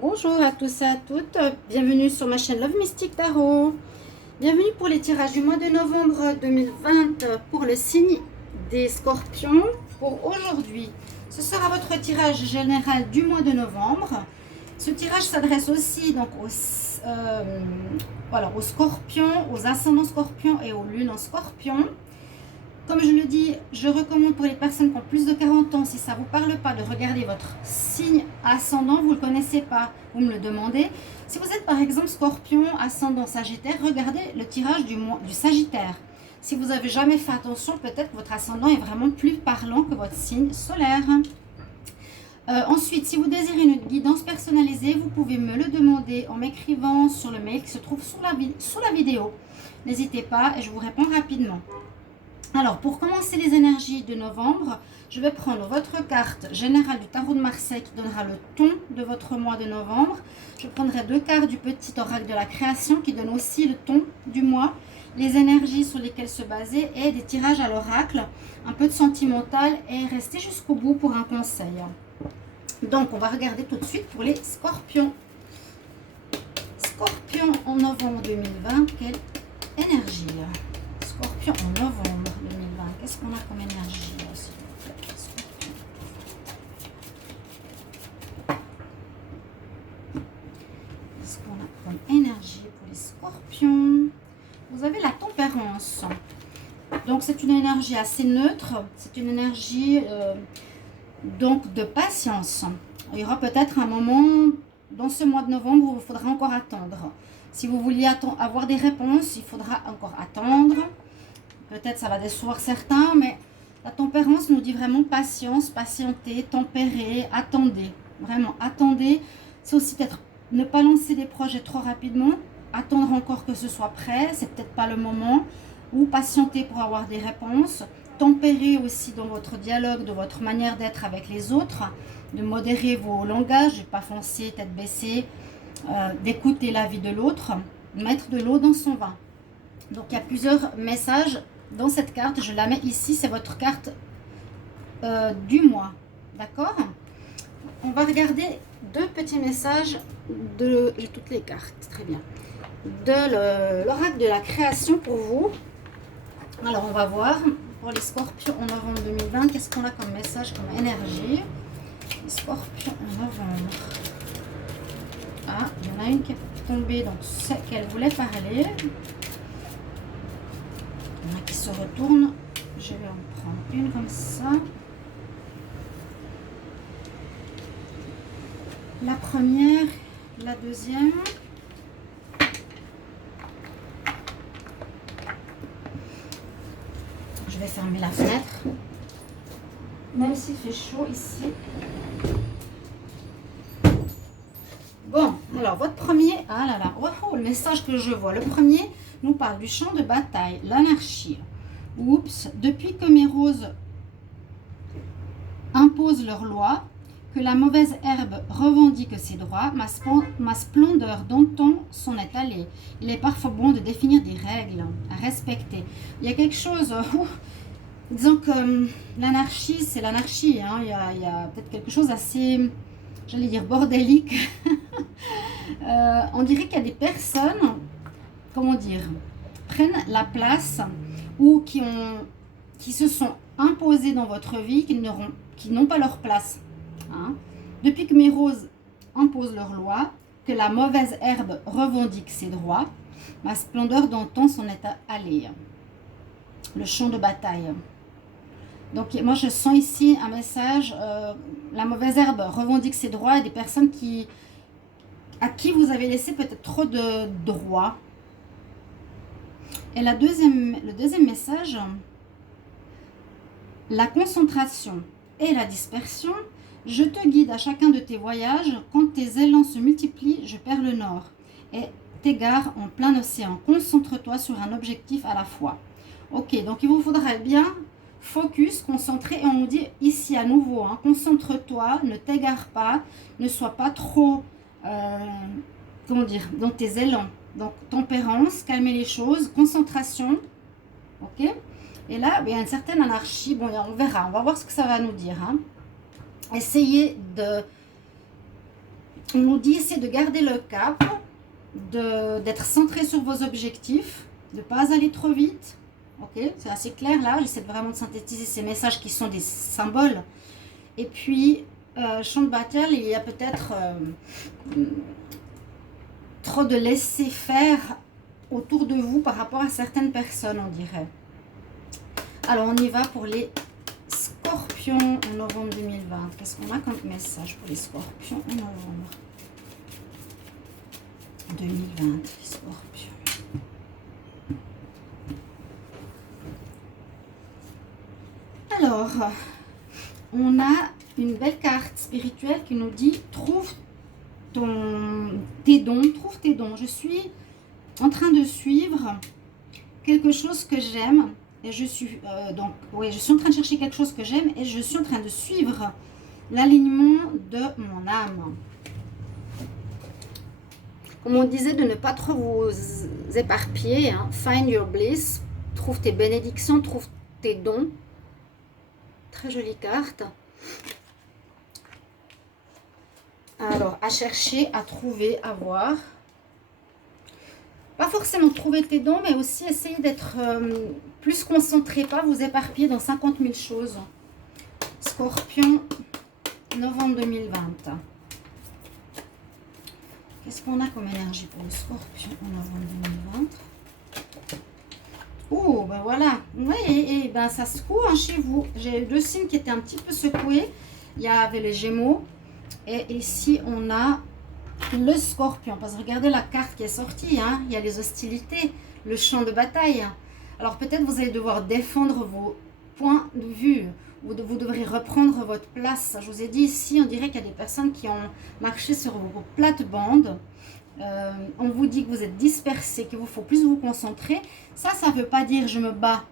Bonjour à tous et à toutes, bienvenue sur ma chaîne Love Mystic Tarot. Bienvenue pour les tirages du mois de novembre 2020 pour le signe des Scorpions. Pour aujourd'hui, ce sera votre tirage général du mois de novembre. Ce tirage s'adresse aussi donc aux Scorpions, aux ascendants Scorpions et aux lunes en Scorpion. Comme je le dis, je recommande pour les personnes qui ont plus de 40 ans, si ça ne vous parle pas, de regarder votre signe ascendant. Vous ne le connaissez pas, vous me le demandez. Si vous êtes par exemple Scorpion, ascendant Sagittaire, regardez le tirage du Sagittaire. Si vous n'avez jamais fait attention, peut-être que votre ascendant est vraiment plus parlant que votre signe solaire. Ensuite, si vous désirez une guidance personnalisée, vous pouvez me le demander en m'écrivant sur le mail qui se trouve sous la vidéo. N'hésitez pas et je vous réponds rapidement. Alors, pour commencer les énergies de novembre, je vais prendre votre carte générale du tarot de Marseille qui donnera le ton de votre mois de novembre. Je prendrai deux cartes du petit oracle de la création qui donne aussi le ton du mois, les énergies sur lesquelles se baser et des tirages à l'oracle, un peu de sentimental et restez jusqu'au bout pour un conseil. Donc, on va regarder tout de suite pour les Scorpions. Scorpion en novembre 2020, quelle énergie là? Scorpion en novembre 2020, qu'est-ce qu'on a comme énergie là, s'il vous plaît? Scorpion. Qu'est-ce qu'on a comme énergie pour les Scorpions? Vous avez la tempérance. Donc c'est une énergie assez neutre, c'est une énergie donc de patience. Il y aura peut-être un moment dans ce mois de novembre où il faudra encore attendre. Si vous vouliez avoir des réponses, il faudra encore attendre. Peut-être ça va décevoir certains, mais la tempérance nous dit vraiment patience, patienter, tempérer, attendez. Vraiment, attendez. C'est aussi peut-être ne pas lancer des projets trop rapidement, attendre encore que ce soit prêt, c'est peut-être pas le moment, ou patienter pour avoir des réponses. Tempérer aussi dans votre dialogue, de votre manière d'être avec les autres, de modérer vos langages, de ne pas foncer, tête baissée, d'écouter l'avis de l'autre, mettre de l'eau dans son vin. Donc il y a plusieurs messages dans cette carte, je la mets ici, c'est votre carte du mois, d'accord? On va regarder deux petits messages de toutes les cartes, très bien, de l'oracle de la création pour vous. Alors on va voir pour les Scorpions en novembre 2020, qu'est-ce qu'on a comme message, comme énergie? Les Scorpions en novembre. Ah, il y en a une qui est tombée, donc c'est qu'elle voulait parler. Il y en a qui se retournent. Je vais en prendre une comme ça. La première, la deuxième. Je vais fermer la fenêtre. Même s'il fait chaud ici. Bon, alors votre premier, ah là là, oh, le message que je vois, le premier nous parle du champ de bataille, l'anarchie. Oups, depuis que mes roses imposent leurs lois, que la mauvaise herbe revendique ses droits, ma splendeur d'antan s'en est allée. Il est parfois bon de définir des règles à respecter. Il y a quelque chose, disons que l'anarchie, c'est l'anarchie, hein, il y a peut-être quelque chose assez, j'allais dire bordélique. On dirait qu'il y a des personnes, comment dire, prennent la place ou qui se sont imposées dans votre vie, qui n'ont pas leur place. Hein. Depuis que mes roses imposent leurs lois, que la mauvaise herbe revendique ses droits, ma splendeur d'antan s'en est allée. Le champ de bataille. Donc moi je sens ici un message, la mauvaise herbe revendique ses droits et des personnes à qui vous avez laissé peut-être trop de droits. Et le deuxième message, la concentration et la dispersion. Je te guide à chacun de tes voyages. Quand tes élans se multiplient, je perds le nord et t'égare en plein océan. Concentre-toi sur un objectif à la fois. Ok, donc il vous faudra bien focus, concentré. Et on nous dit ici à nouveau, hein, concentre-toi, ne t'égare pas, ne sois pas trop, comment dire, dans tes élans. Donc tempérance, calmer les choses, concentration. Ok. Et là, il y a une certaine anarchie. Bon, on verra, on va voir ce que ça va nous dire. Hein. Essayez On nous dit essayer de garder le cap, d'être centré sur vos objectifs, de ne pas aller trop vite. Ok, c'est assez clair là. J'essaie vraiment de synthétiser ces messages qui sont des symboles. Et puis, champ de bataille, il y a peut-être trop de laisser faire autour de vous par rapport à certaines personnes, on dirait. Alors, on y va pour les Scorpions en novembre 2020. Qu'est-ce qu'on a comme message pour les Scorpions en novembre 2020, les Scorpions. Alors, on a une belle carte spirituelle qui nous dit trouve tes dons. Je suis en train de suivre quelque chose que j'aime et je suis je suis en train de chercher quelque chose que j'aime et je suis en train de suivre l'alignement de mon âme. Comme on disait, de ne pas trop vous éparpiller, hein. Find your bliss, trouve tes bénédictions, trouve tes dons. Très jolie carte. Alors, à chercher, à trouver, à voir. Pas forcément trouver tes dons, mais aussi essayer d'être plus concentré, pas vous éparpiller dans 50 000 choses. Scorpion, novembre 2020. Qu'est-ce qu'on a comme énergie pour le Scorpion en novembre 2020? Oh, ben voilà. Oui, et ben ça secoue hein, chez vous. J'ai 2 signes qui étaient un petit peu secoués. Il y avait les Gémeaux. Et ici, on a le Scorpion. Parce que regardez la carte qui est sortie. Hein. Il y a les hostilités, le champ de bataille. Alors peut-être vous allez devoir défendre vos points de vue. Vous devrez reprendre votre place. Je vous ai dit ici, on dirait qu'il y a des personnes qui ont marché sur vos plates-bandes. On vous dit que vous êtes dispersé, qu'il vous faut plus vous concentrer. Ça ne veut pas dire je me bats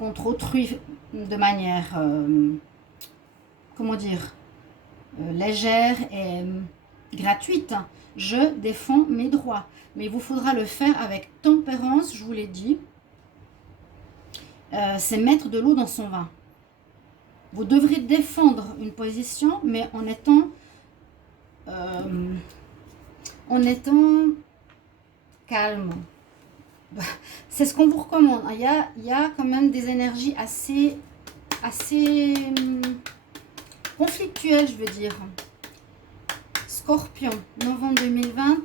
contre autrui de manière, comment dire, légère et gratuite. Je défends mes droits. Mais il vous faudra le faire avec tempérance, je vous l'ai dit. C'est mettre de l'eau dans son vin. Vous devrez défendre une position, mais en étant calme. C'est ce qu'on vous recommande. Il y a quand même des énergies assez conflictuelles, je veux dire. Scorpion, novembre 2020.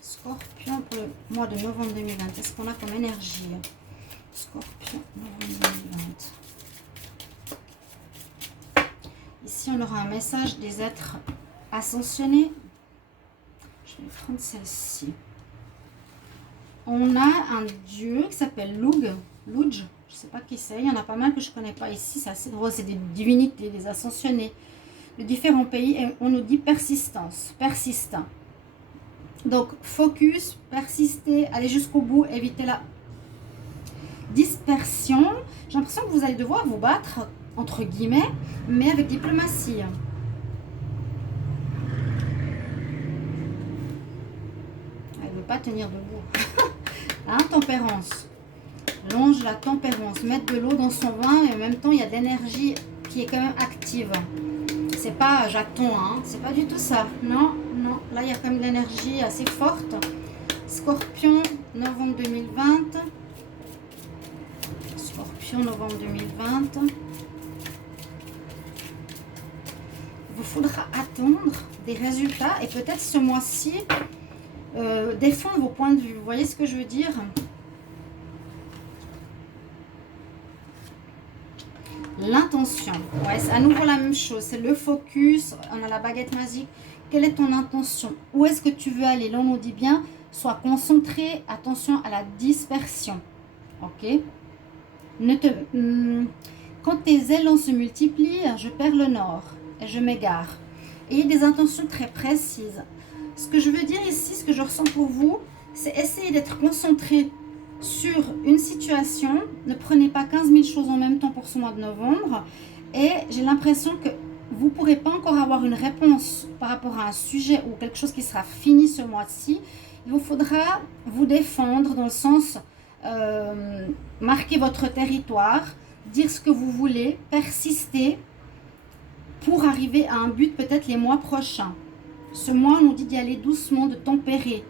Scorpion pour le mois de novembre 2020. Qu'est-ce qu'on a comme énergie? Scorpion, novembre 2020. Ici, on aura un message des êtres ascensionnés. Je vais prendre celle-ci. On a un dieu qui s'appelle Luge. Je ne sais pas qui c'est. Il y en a pas mal que je ne connais pas ici. C'est assez drôle. C'est des divinités, des ascensionnés de différents pays. Et on nous dit persistance, persistant. Donc, focus, persister, aller jusqu'au bout, éviter la dispersion. J'ai l'impression que vous allez devoir vous battre, entre guillemets, mais avec diplomatie. Elle ne veut pas tenir debout. Hein, tempérance. Longe la tempérance. Mettre de l'eau dans son vin et en même temps, il y a de l'énergie qui est quand même active. C'est pas j'attends, hein. C'est pas du tout ça. Non, non. Là, il y a quand même de l'énergie assez forte. Scorpion, novembre 2020. Scorpion, novembre 2020. Il vous faudra attendre des résultats et peut-être ce mois-ci défendre vos points de vue. Vous voyez ce que je veux dire? L'intention, ouais, c'est à nouveau la même chose. C'est le focus. On a la baguette magique. Quelle est ton intention? Où est-ce que tu veux aller? Là, on nous dit bien, sois concentré. Attention à la dispersion. Ok? Quand tes élans se multiplient, je perds le nord et je m'égare. Ayez des intentions très précises. Ce que je veux dire ici, ce que je ressens pour vous, c'est essayer d'être concentré sur une situation. Ne prenez pas 15 000 choses en même temps pour ce mois de novembre. Et j'ai l'impression que vous ne pourrez pas encore avoir une réponse par rapport à un sujet ou quelque chose qui sera fini ce mois-ci. Il vous faudra vous défendre dans le sens marquer votre territoire, dire ce que vous voulez, persister pour arriver à un but peut-être les mois prochains. Ce mois, on nous dit d'y aller doucement, de tempérer.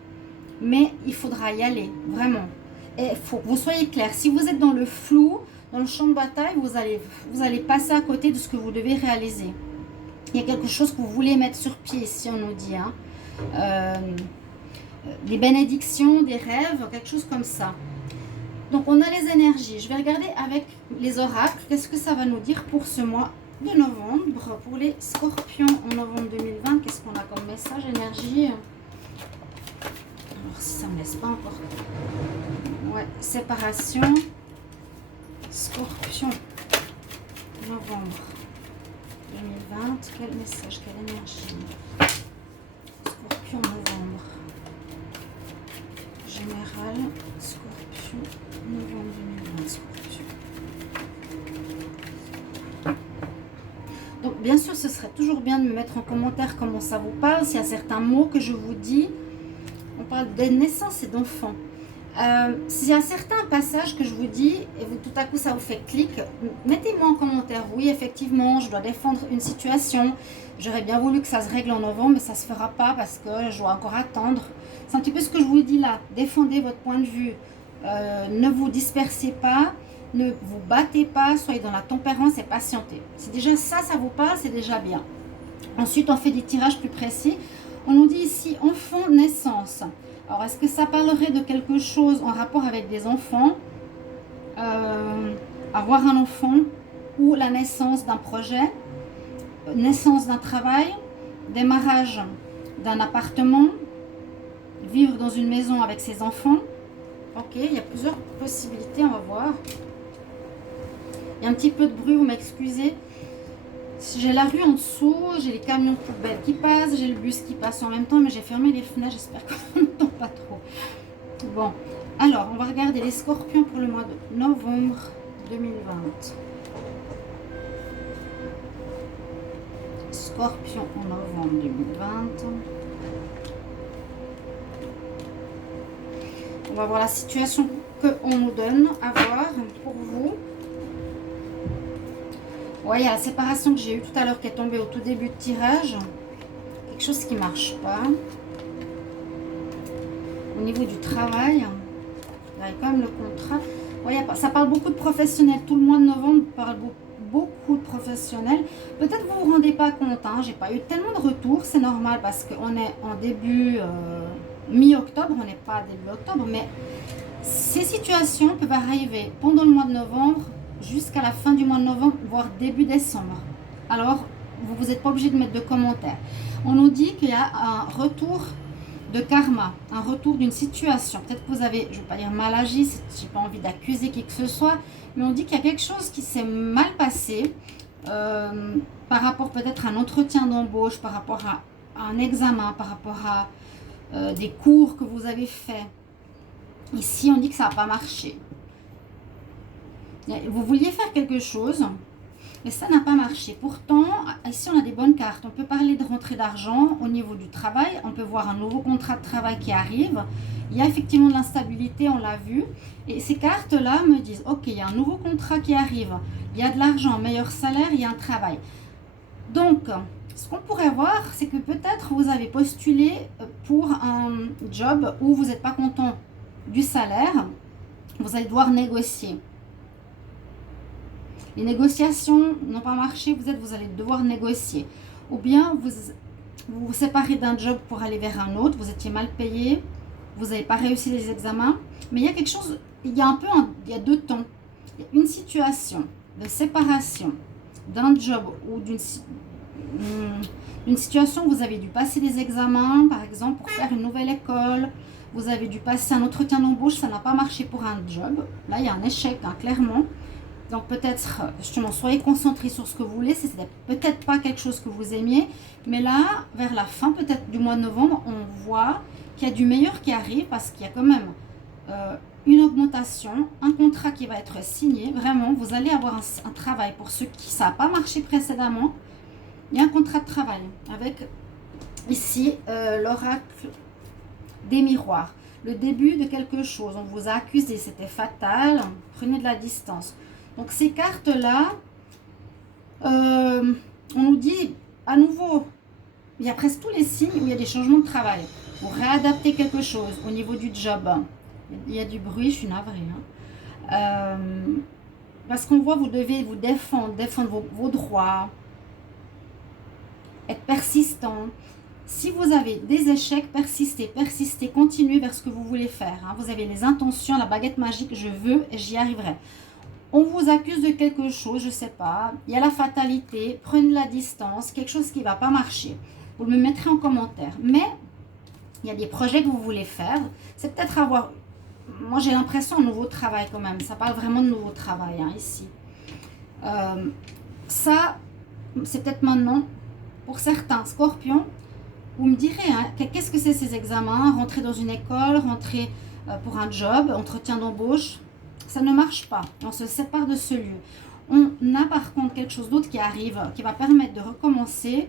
Mais il faudra y aller, vraiment. Et il faut que vous soyez clair. Si vous êtes dans le flou, dans le champ de bataille, vous allez passer à côté de ce que vous devez réaliser. Il y a quelque chose que vous voulez mettre sur pied, si on nous dit. Des bénédictions, des rêves, quelque chose comme ça. Donc, on a les énergies. Je vais regarder avec les oracles. Qu'est-ce que ça va nous dire pour ce mois de novembre? Pour les scorpions en novembre 2020, qu'est-ce qu'on a comme message, énergie? Alors, si ça ne me laisse pas encore. Ouais, séparation. Scorpion. Novembre 2020. Quel message, quelle énergie? Scorpion, novembre. Général. Scorpion. Novembre 2020. Scorpion. Donc, bien sûr, ce serait toujours bien de me mettre en commentaire comment ça vous parle. S'il y a certains mots que je vous dis. On parle de naissance et d'enfants. S'il y a certains passages que je vous dis et vous, tout à coup ça vous fait clic, mettez-moi en commentaire. Oui, effectivement, je dois défendre une situation. J'aurais bien voulu que ça se règle en novembre, mais ça ne se fera pas parce que je dois encore attendre. C'est un petit peu ce que je vous dis là. Défendez votre point de vue. Ne vous dispersez pas. Ne vous battez pas. Soyez dans la tempérance et patientez. Si déjà ça vous parle, c'est déjà bien. Ensuite, on fait des tirages plus précis. On nous dit ici enfant, naissance. Alors, est-ce que ça parlerait de quelque chose en rapport avec des enfants? Avoir un enfant ou la naissance d'un projet, naissance d'un travail, démarrage d'un appartement, vivre dans une maison avec ses enfants. Ok, il y a plusieurs possibilités, on va voir. Il y a un petit peu de bruit, vous m'excusez. J'ai la rue en dessous, j'ai les camions de poubelle qui passent, j'ai le bus qui passe en même temps, mais j'ai fermé les fenêtres, j'espère qu'on n'entend pas trop. Bon, alors, on va regarder les scorpions pour le mois de novembre 2020. Scorpion en novembre 2020. On va voir la situation qu'on nous donne à voir pour vous. Ouais, il y a la séparation que j'ai eue tout à l'heure qui est tombée au tout début de tirage. Quelque chose qui ne marche pas. Au niveau du travail, il y a quand même le contrat. Ouais, ça parle beaucoup de professionnels. Tout le mois de novembre parle beaucoup de professionnels. Peut-être que vous ne vous rendez pas compte. Hein, j'ai pas eu tellement de retours. C'est normal parce qu'on est en début mi-octobre. On n'est pas début octobre. Mais ces situations peuvent arriver pendant le mois de novembre jusqu'à la fin du mois de novembre, voire début décembre. Alors, vous n'êtes pas obligé de mettre de commentaires. On nous dit qu'il y a un retour de karma, un retour d'une situation. Peut-être que vous avez, je ne vais pas dire mal agi, je n'ai pas envie d'accuser qui que ce soit, mais on dit qu'il y a quelque chose qui s'est mal passé par rapport peut-être à un entretien d'embauche, par rapport à un examen, par rapport à des cours que vous avez faits. Ici, on dit que ça n'a pas marché. Vous vouliez faire quelque chose, mais ça n'a pas marché. Pourtant, ici, on a des bonnes cartes. On peut parler de rentrée d'argent au niveau du travail. On peut voir un nouveau contrat de travail qui arrive. Il y a effectivement de l'instabilité, on l'a vu. Et ces cartes-là me disent, ok, il y a un nouveau contrat qui arrive. Il y a de l'argent, un meilleur salaire, il y a un travail. Donc, ce qu'on pourrait voir, c'est que peut-être vous avez postulé pour un job où vous n'êtes pas content du salaire. Vous allez devoir négocier. Les négociations n'ont pas marché, vous allez devoir négocier. Ou bien vous vous séparez d'un job pour aller vers un autre, vous étiez mal payé, vous n'avez pas réussi les examens. Mais il y a quelque chose, il y a deux temps. Il y a une situation de séparation d'un job ou d'une situation où vous avez dû passer des examens, par exemple pour faire une nouvelle école. Vous avez dû passer un entretien d'embauche, ça n'a pas marché pour un job. Là, il y a un échec, hein, clairement. Donc peut-être, justement, soyez concentrés sur ce que vous voulez. C'est peut-être pas quelque chose que vous aimiez. Mais là, vers la fin peut-être du mois de novembre, on voit qu'il y a du meilleur qui arrive parce qu'il y a quand même une augmentation, un contrat qui va être signé. Vraiment, vous allez avoir un travail. Pour ceux qui ça n'a pas marché précédemment, il y a un contrat de travail avec ici l'oracle des miroirs. Le début de quelque chose. On vous a accusé, c'était fatal. Prenez de la distance. Donc ces cartes-là, on nous dit à nouveau il y a presque tous les signes où il y a des changements de travail. Vous réadaptez quelque chose au niveau du job. Il y a du bruit, je suis navrée. Parce qu'on voit, vous devez vous défendre vos droits, être persistant. Si vous avez des échecs, persistez, continuez vers ce que vous voulez faire. Vous avez les intentions, la baguette magique, je veux et j'y arriverai. On vous accuse de quelque chose, je ne sais pas. Il y a la fatalité, prenez la distance, quelque chose qui ne va pas marcher. Vous me mettrez en commentaire. Mais il y a des projets que vous voulez faire. C'est peut-être avoir... Moi, j'ai l'impression un nouveau travail quand même. Ça parle vraiment de nouveau travail ici. Ça, c'est peut-être maintenant. Pour certains scorpions, vous me direz, qu'est-ce que c'est ces examens? Rentrer dans une école, rentrer pour un job, entretien d'embauche. Ça ne marche pas. On se sépare de ce lieu. On a par contre quelque chose d'autre qui arrive, qui va permettre de recommencer,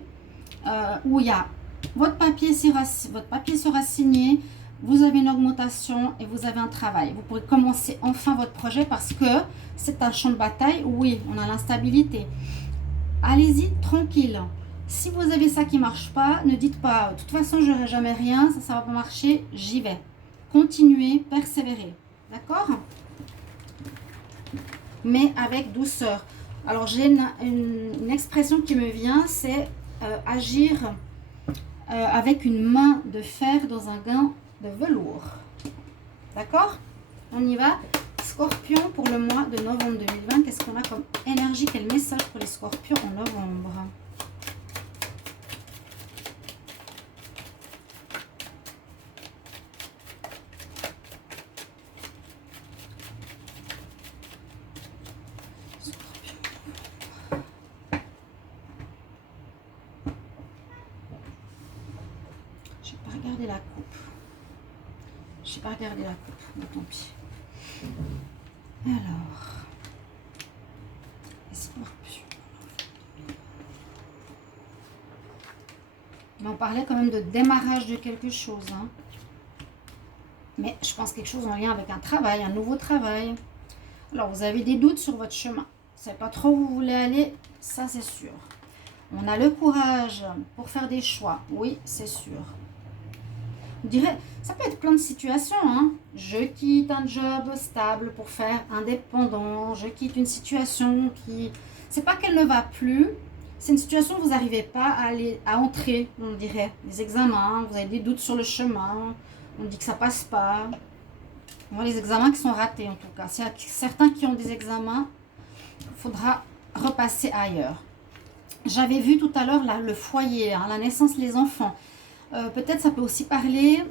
où il y a votre papier sera signé, vous avez une augmentation et vous avez un travail. Vous pourrez commencer enfin votre projet parce que c'est un champ de bataille. Oui, on a l'instabilité. Allez-y tranquille. Si vous avez ça qui ne marche pas, ne dites pas de toute façon je n'aurai jamais rien, ça ne va pas marcher, j'y vais. Continuez, persévérez. D'accord? Mais avec douceur. Alors j'ai une expression qui me vient, c'est agir avec une main de fer dans un gant de velours. D'accord? On y va. Scorpion pour le mois de novembre 2020. Qu'est-ce qu'on a comme énergie? Quel message pour les scorpions en novembre? Regardez la coupe. Je n'ai pas regardé la coupe, mais tant pis. Alors, les scorpions. On parlait quand même de démarrage de quelque chose. Mais je pense quelque chose en lien avec un travail, un nouveau travail. Alors, vous avez des doutes sur votre chemin. Vous ne savez pas trop où vous voulez aller, ça c'est sûr. On a le courage pour faire des choix, oui, c'est sûr. Je dirais, ça peut être plein de situations. Je quitte un job stable pour faire indépendant. Je quitte une situation qui... C'est pas qu'elle ne va plus. C'est une situation où vous n'arrivez pas à entrer, on dirait. Les examens, vous avez des doutes sur le chemin. On dit que ça passe pas. On voit les examens qui sont ratés en tout cas. S'il y a certains qui ont des examens, il faudra repasser ailleurs. J'avais vu tout à l'heure le foyer, la naissance, les enfants. Peut-être ça peut aussi parler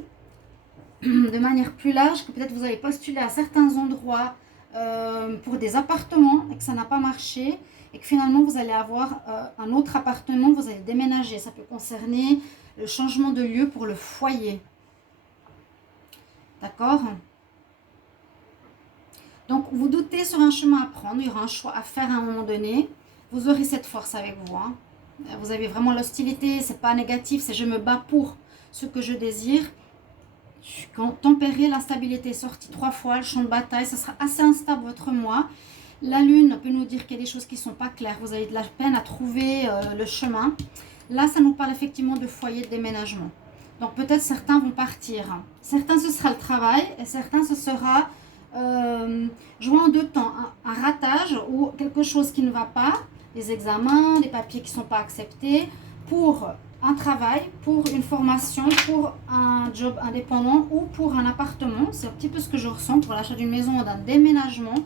de manière plus large, que peut-être vous avez postulé à certains endroits pour des appartements et que ça n'a pas marché et que finalement vous allez avoir un autre appartement, vous allez déménager. Ça peut concerner le changement de lieu pour le foyer. D'accord? Donc vous doutez sur un chemin à prendre, il y aura un choix à faire à un moment donné. Vous aurez cette force avec vous. Vous avez vraiment l'hostilité, c'est pas négatif, c'est je me bats pour ce que je désire. Quand tempérer, l'instabilité est sortie 3 fois, le champ de bataille, ça sera assez instable votre mois. La lune peut nous dire qu'il y a des choses qui ne sont pas claires, vous avez de la peine à trouver le chemin. Là, ça nous parle effectivement de foyer de déménagement. Donc peut-être certains vont partir. Certains, ce sera le travail et certains, ce sera jouer en deux temps. Un ratage ou quelque chose qui ne va pas, les examens, les papiers qui ne sont pas acceptés, pour un travail, pour une formation, pour un job indépendant ou pour un appartement. C'est un petit peu ce que je ressens pour l'achat d'une maison ou d'un déménagement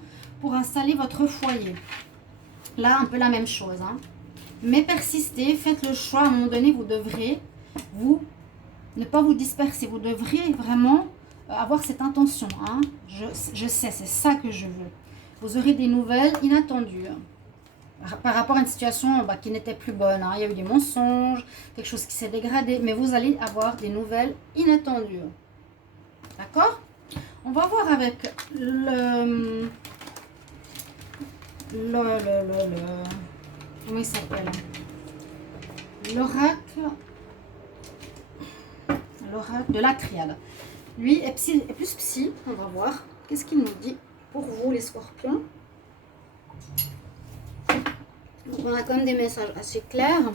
pour installer votre foyer. Là, un peu la même chose. Mais persistez, faites le choix. À un moment donné, vous devrez ne pas vous disperser. Vous devrez vraiment avoir cette intention. Je sais, c'est ça que je veux. Vous aurez des nouvelles inattendues par rapport à une situation qui n'était plus bonne. Il y a eu des mensonges, quelque chose qui s'est dégradé, mais vous allez avoir des nouvelles inattendues. D'accord? On va voir avec comment il s'appelle? L'oracle de la triade. Lui est plus psy. On va voir. Qu'est-ce qu'il nous dit pour vous, les scorpions? Donc on a quand même des messages assez clairs.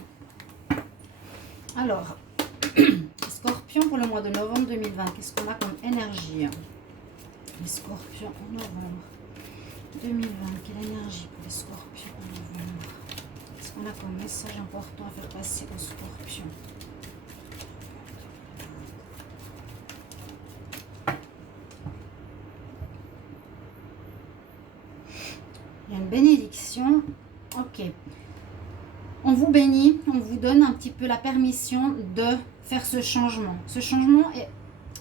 Alors, Scorpion pour le mois de novembre 2020, qu'est-ce qu'on a comme énergie? Les scorpions en novembre 2020, quelle énergie pour les scorpions en novembre? Qu'est-ce qu'on a comme message important à faire passer aux scorpions? Il y a une bénédiction. Ok. On vous bénit, on vous donne un petit peu la permission de faire ce changement. Ce changement est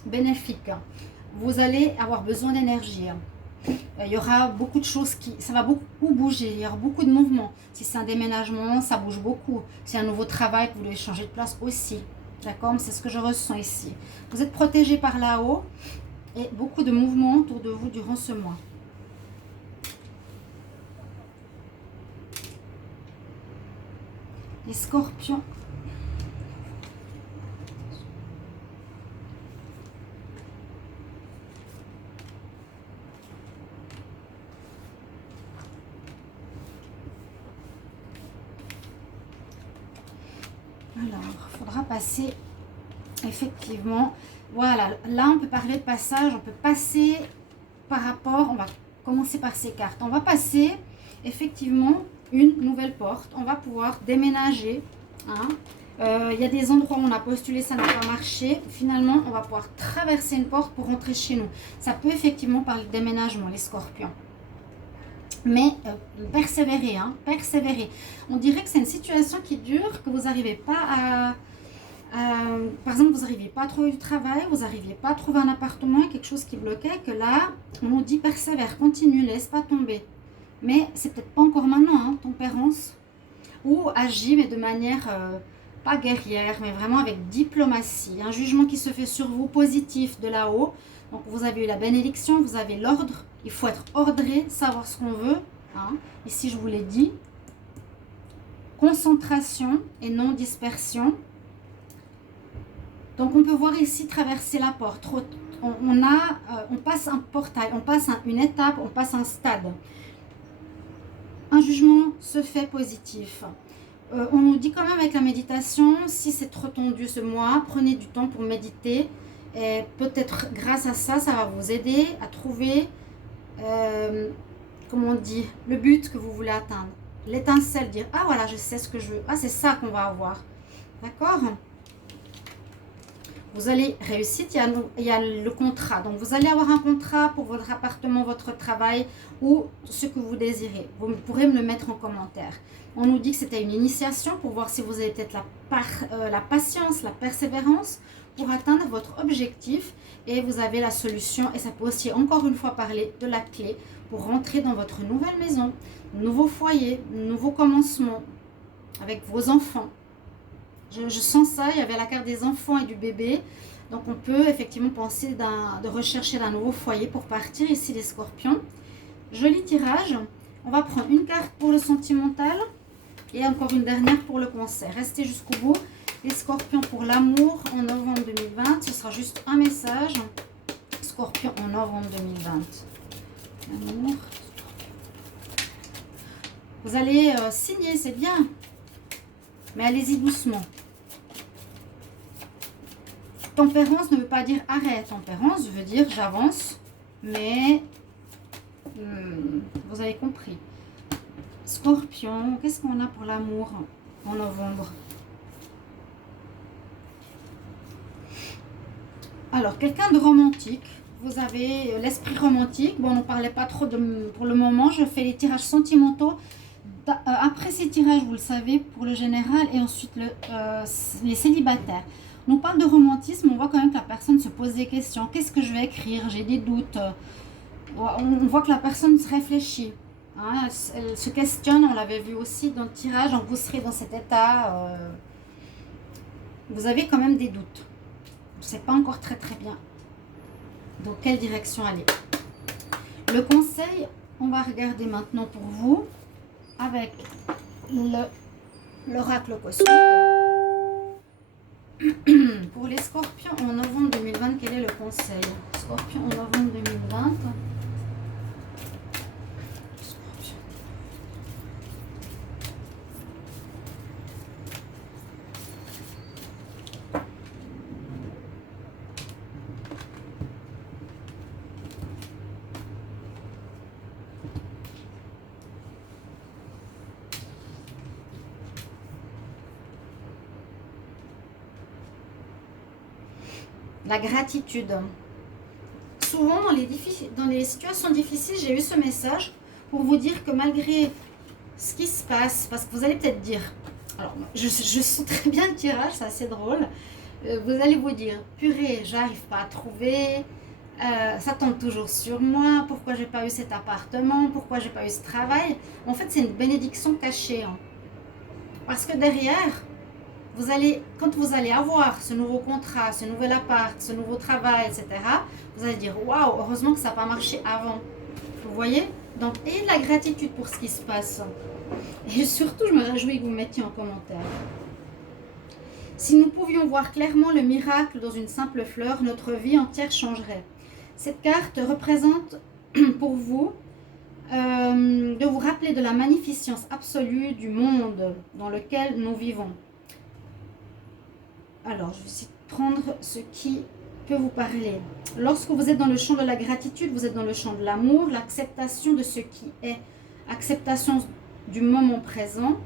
bénéfique. Vous allez avoir besoin d'énergie. Il y aura beaucoup de choses ça va beaucoup bouger, il y aura beaucoup de mouvements. Si c'est un déménagement, ça bouge beaucoup. Si c'est un nouveau travail, que vous devez changer de place aussi. D'accord? C'est ce que je ressens ici. Vous êtes protégé par là-haut et beaucoup de mouvements autour de vous durant ce mois. Les scorpions. Alors, il faudra passer, effectivement, voilà, là on peut parler de passage, on peut passer par rapport, on va commencer par ces cartes, on va passer effectivement une nouvelle porte, on va pouvoir déménager, hein. Il y a des endroits où on a postulé, ça n'a pas marché, finalement on va pouvoir traverser une porte pour rentrer chez nous. Ça peut effectivement parler de déménagement, les scorpions. Mais persévérer, hein, persévérer. On dirait que c'est une situation qui dure, que vous n'arrivez pas par exemple, vous n'arriviez pas à trouver du travail, vous n'arriviez pas à trouver un appartement, quelque chose qui bloquait, que là, on nous dit persévère, continue, laisse pas tomber. Mais c'est peut-être pas encore maintenant, hein, tempérance. Ou agis, mais de manière pas guerrière, mais vraiment avec diplomatie. Un jugement qui se fait sur vous, positif, de là-haut. Donc vous avez eu la bénédiction, vous avez l'ordre. Il faut être ordré, savoir ce qu'on veut. Hein. Ici, je vous l'ai dit. Concentration et non dispersion. Donc on peut voir ici traverser la porte. On passe un portail, on passe une étape, on passe un stade. Un jugement se fait positif. On nous dit quand même avec la méditation, si c'est trop tendu ce mois, prenez du temps pour méditer. Et peut-être grâce à ça, ça va vous aider à trouver, comment on dit, le but que vous voulez atteindre. L'étincelle, dire, ah voilà, je sais ce que je veux. Ah, c'est ça qu'on va avoir. D'accord ? Vous allez réussir, il y a le contrat. Donc, vous allez avoir un contrat pour votre appartement, votre travail ou ce que vous désirez. Vous pourrez me le mettre en commentaire. On nous dit que c'était une initiation pour voir si vous avez peut-être la patience, la persévérance pour atteindre votre objectif. Et vous avez la solution. Et ça peut aussi, encore une fois, parler de la clé pour rentrer dans votre nouvelle maison, nouveau foyer, nouveau commencement avec vos enfants. Je sens ça, il y avait la carte des enfants et du bébé. Donc on peut effectivement penser de rechercher d'un nouveau foyer pour partir ici les scorpions. Joli tirage. On va prendre une carte pour le sentimental et encore une dernière pour le concert. Restez jusqu'au bout. Les scorpions pour l'amour en novembre 2020. Ce sera juste un message. Scorpion en novembre 2020. L'amour. Vous allez signer, c'est bien. Mais allez-y doucement. Tempérance ne veut pas dire arrête. Tempérance veut dire j'avance, mais vous avez compris. Scorpion, qu'est-ce qu'on a pour l'amour en novembre? Alors, quelqu'un de romantique. Vous avez l'esprit romantique. Bon, on ne parlait pas trop pour le moment. Je fais les tirages sentimentaux. Après ces tirages, vous le savez, pour le général et ensuite les célibataires. On parle de romantisme, on voit quand même que la personne se pose des questions. Qu'est-ce que je vais écrire? J'ai des doutes. On voit que la personne se réfléchit. Hein, elle se questionne, on l'avait vu aussi dans le tirage. Donc vous serez dans cet état. Vous avez quand même des doutes. Je ne sais pas encore très bien dans quelle direction aller. Le conseil, on va regarder maintenant pour vous avec l'oracle cosmique. Pour les scorpions en novembre 2020, quel est le conseil? Scorpion en novembre 2020. la gratitude. Souvent, dans les situations difficiles, j'ai eu ce message pour vous dire que malgré ce qui se passe, parce que vous allez peut-être dire, alors je sens très bien le tirage, c'est assez drôle, vous allez vous dire, purée, j'arrive pas à trouver, ça tombe toujours sur moi, pourquoi j'ai pas eu cet appartement, pourquoi j'ai pas eu ce travail. En fait, c'est une bénédiction cachée, hein. Parce que derrière, quand vous allez avoir ce nouveau contrat, ce nouvel appart, ce nouveau travail, etc., vous allez dire, waouh, heureusement que ça n'a pas marché avant. Vous voyez? Donc, ayez de la gratitude pour ce qui se passe. Et surtout, je me réjouis que vous mettiez en commentaire. Si nous pouvions voir clairement le miracle dans une simple fleur, notre vie entière changerait. Cette carte représente pour vous de vous rappeler de la magnificence absolue du monde dans lequel nous vivons. Alors, je vais essayer de prendre ce qui peut vous parler. Lorsque vous êtes dans le champ de la gratitude, vous êtes dans le champ de l'amour, l'acceptation de ce qui est, acceptation du moment présent.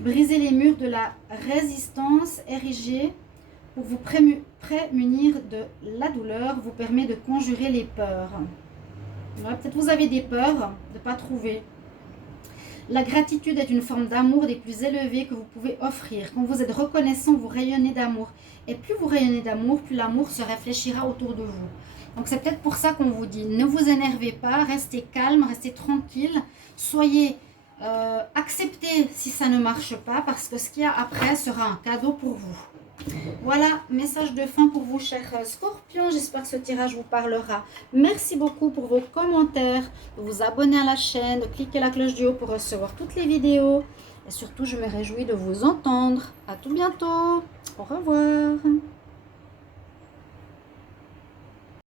Brisez les murs de la résistance érigée pour vous prémunir de la douleur, vous permet de conjurer les peurs. Ouais, peut-être vous avez des peurs de ne pas trouver. La gratitude est une forme d'amour des plus élevées que vous pouvez offrir. Quand vous êtes reconnaissant, vous rayonnez d'amour. Et plus vous rayonnez d'amour, plus l'amour se réfléchira autour de vous. Donc c'est peut-être pour ça qu'on vous dit, ne vous énervez pas, restez calme, restez tranquille. Soyez, acceptez si ça ne marche pas, parce que ce qu'il y a après sera un cadeau pour vous. Voilà, message de fin pour vous, chers scorpions. J'espère que ce tirage vous parlera. Merci beaucoup pour vos commentaires, de vous abonner à la chaîne, de cliquer la cloche du haut pour recevoir toutes les vidéos. Et surtout, je me réjouis de vous entendre. À tout bientôt. Au revoir.